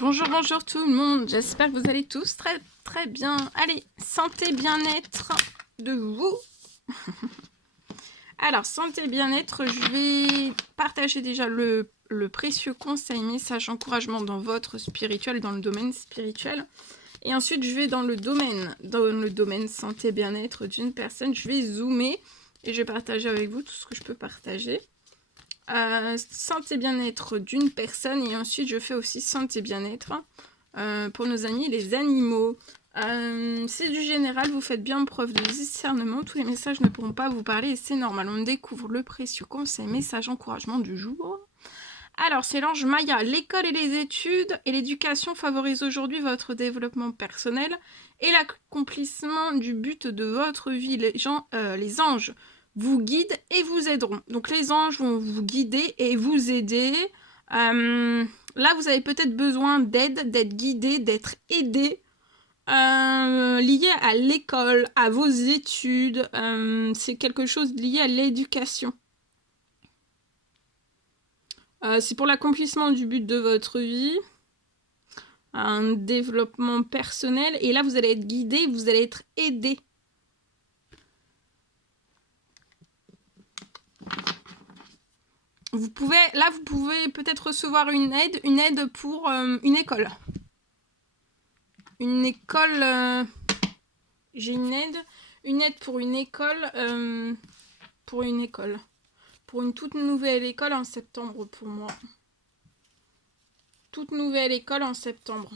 Bonjour, bonjour tout le monde, j'espère que vous allez tous très très bien. Allez, santé, bien-être de vous. Alors, santé, bien-être, je vais partager déjà le précieux conseil, message, encouragement dans votre spirituel, dans le domaine spirituel. Et ensuite, je vais dans le domaine santé, bien-être d'une personne. Je vais zoomer et je vais partager avec vous tout ce que je peux partager. Santé, bien-être d'une personne. Et ensuite, je fais aussi santé, bien-être pour nos amis les animaux. C'est du général, vous faites bien preuve de discernement, tous les messages ne pourront pas vous parler et c'est normal. On découvre le précieux conseil, message, encouragement du jour. Alors, c'est l'ange Maya. L'école et les études et l'éducation favorisent aujourd'hui votre développement personnel et l'accomplissement du but de votre vie. Les anges vous guident et vous aideront. Donc, les anges vont vous guider et vous aider. Là, vous avez peut-être besoin d'aide, d'être guidé, d'être aidé. Lié à l'école, à vos études. C'est quelque chose lié à l'éducation. C'est pour l'accomplissement du but de votre vie, un développement personnel, et là vous allez être guidé, vous allez être aidé. Vous pouvez peut-être recevoir une aide pour une école. Une école, j'ai une aide pour une école, pour une toute nouvelle école en septembre pour moi. Toute nouvelle école en septembre.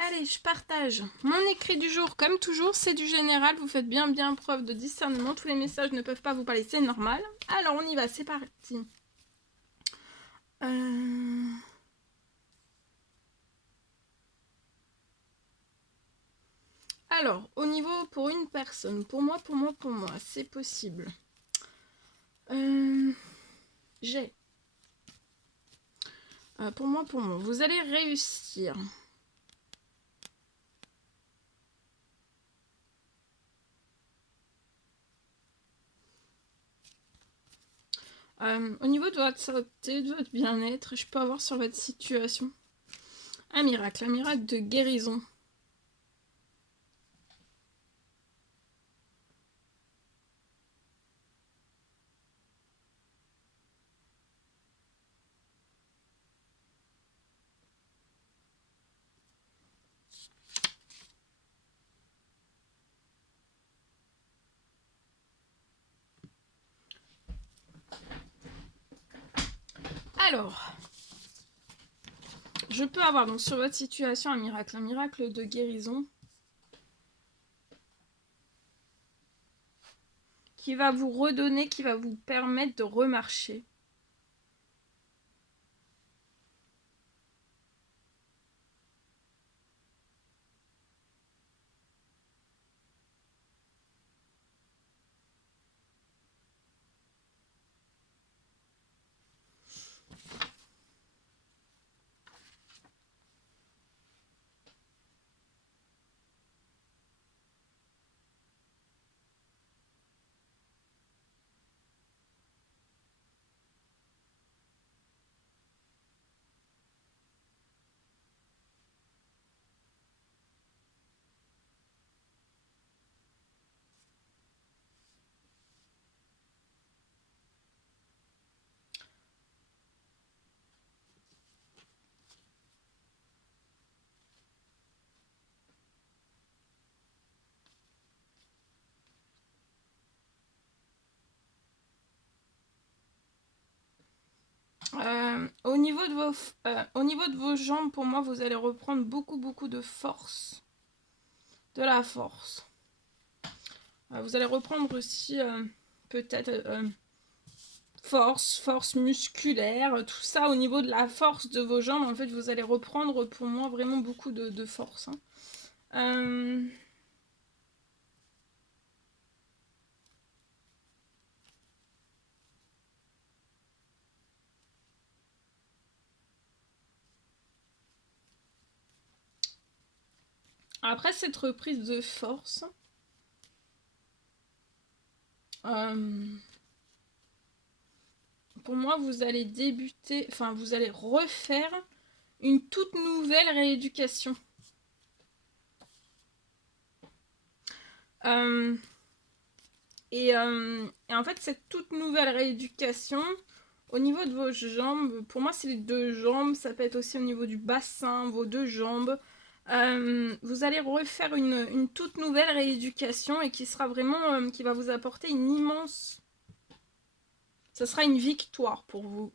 Allez, je partage mon écrit du jour. Comme toujours, c'est du général. Vous faites bien preuve de discernement. Tous les messages ne peuvent pas vous parler, c'est normal. Alors, on y va, c'est parti. Alors, au niveau pour une personne, pour moi, c'est possible. J'ai. Pour moi, vous allez réussir. Au niveau de votre santé, de votre bien-être, je peux avoir sur votre situation un miracle de guérison. Alors, je peux avoir donc sur votre situation un miracle de guérison qui va vous redonner, qui va vous permettre de remarcher. Au niveau de vos jambes, pour moi, vous allez reprendre beaucoup de force. De la force. Vous allez reprendre aussi peut-être force musculaire, tout ça au niveau de la force de vos jambes. En fait, vous allez reprendre pour moi vraiment beaucoup de force. Après cette reprise de force, Pour moi, vous allez débuter, enfin, vous allez refaire une toute nouvelle rééducation. Et en fait, cette toute nouvelle rééducation, au niveau de vos jambes, pour moi, c'est les deux jambes. Ça peut être aussi au niveau du bassin, vos deux jambes. Vous allez refaire une toute nouvelle rééducation et qui sera vraiment, qui va vous apporter une immense... Ça sera une victoire pour vous.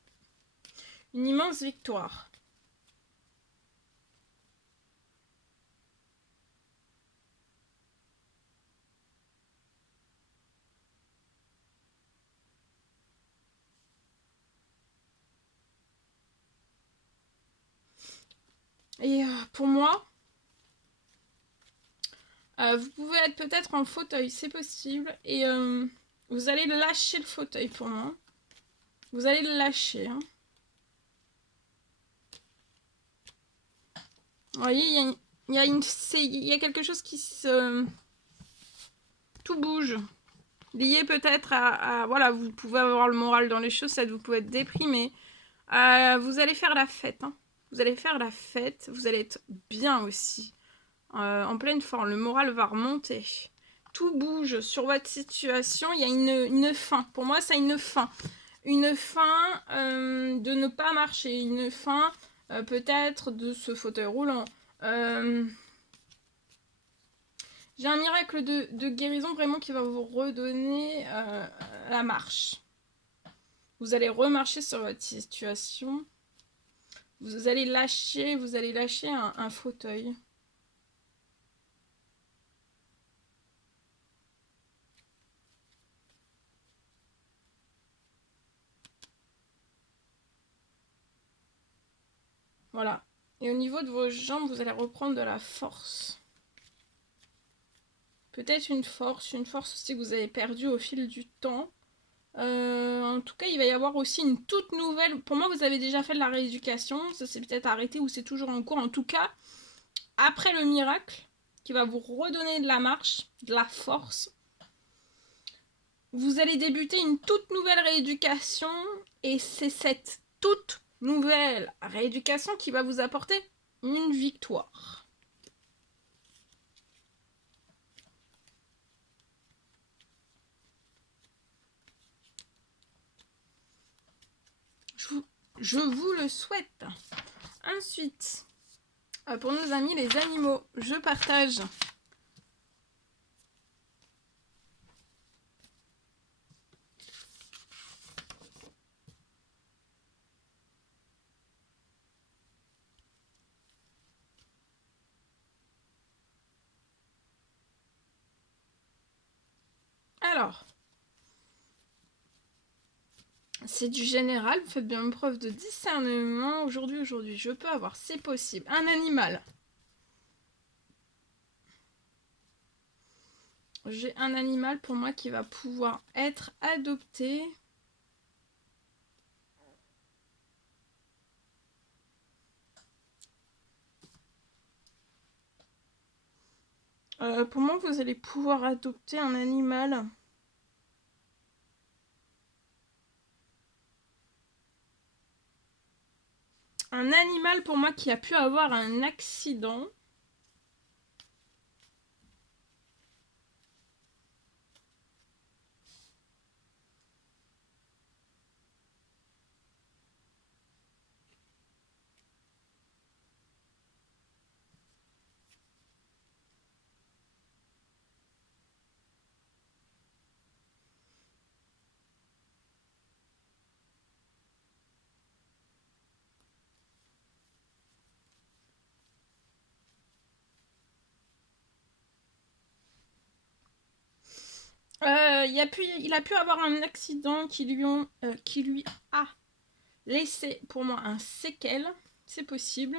Une immense victoire. Et pour moi, vous pouvez être peut-être en fauteuil, c'est possible. Et vous allez lâcher le fauteuil pour moi. Vous allez le lâcher. Hein. Vous voyez, il y a quelque chose qui se... Tout bouge. Lié peut-être voilà, vous pouvez avoir le moral dans les chaussettes, vous pouvez être déprimé. Vous allez faire la fête. Hein. Vous allez faire la fête. Vous allez être bien aussi. En pleine forme. Le moral va remonter. Tout bouge sur votre situation. Il y a une fin. Pour moi, ça a une fin. Une fin de ne pas marcher. Une fin peut-être de ce fauteuil roulant. J'ai un miracle de guérison vraiment qui va vous redonner la marche. Vous allez remarcher sur votre situation. Vous allez lâcher un fauteuil. Voilà. Et au niveau de vos jambes, vous allez reprendre de la force. Peut-être une force aussi que vous avez perdue au fil du temps. En tout cas, il va y avoir aussi une toute nouvelle... Pour moi, vous avez déjà fait de la rééducation. Ça s'est peut-être arrêté ou c'est toujours en cours. En tout cas, après le miracle, qui va vous redonner de la marche, de la force, vous allez débuter une toute nouvelle rééducation. Et c'est cette toute nouvelle rééducation qui va vous apporter une victoire. Je vous le souhaite. Ensuite, pour nos amis les animaux, je partage alors, c'est du général, vous faites bien preuve de discernement. Aujourd'hui, je peux avoir, c'est possible, un animal. J'ai un animal pour moi qui va pouvoir être adopté. Pour moi, vous allez pouvoir adopter un animal. Un animal pour moi qui a pu avoir un accident. Il a pu avoir un accident qui lui a laissé pour moi un séquelle. C'est possible.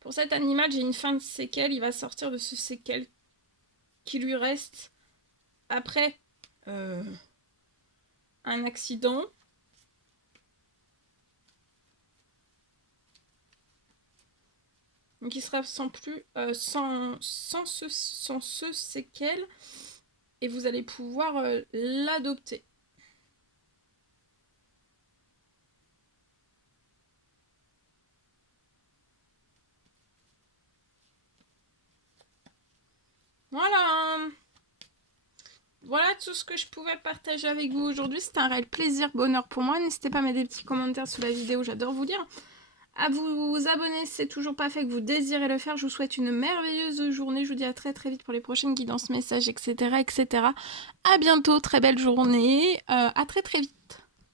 Pour cet animal, j'ai une fin de séquelle. Il va sortir de ce séquelle qui lui reste après un accident. Donc il sera sans ce séquelles. Et vous allez pouvoir l'adopter. Voilà. Voilà tout ce que je pouvais partager avec vous aujourd'hui. C'était un réel plaisir, bonheur pour moi. N'hésitez pas à mettre des petits commentaires sous la vidéo, j'adore vous lire. À vous abonner si c'est toujours pas fait, que vous désirez le faire. Je vous souhaite une merveilleuse journée. Je vous dis à très très vite pour les prochaines guidances, messages, etc. etc. À bientôt, très belle journée. À très très vite.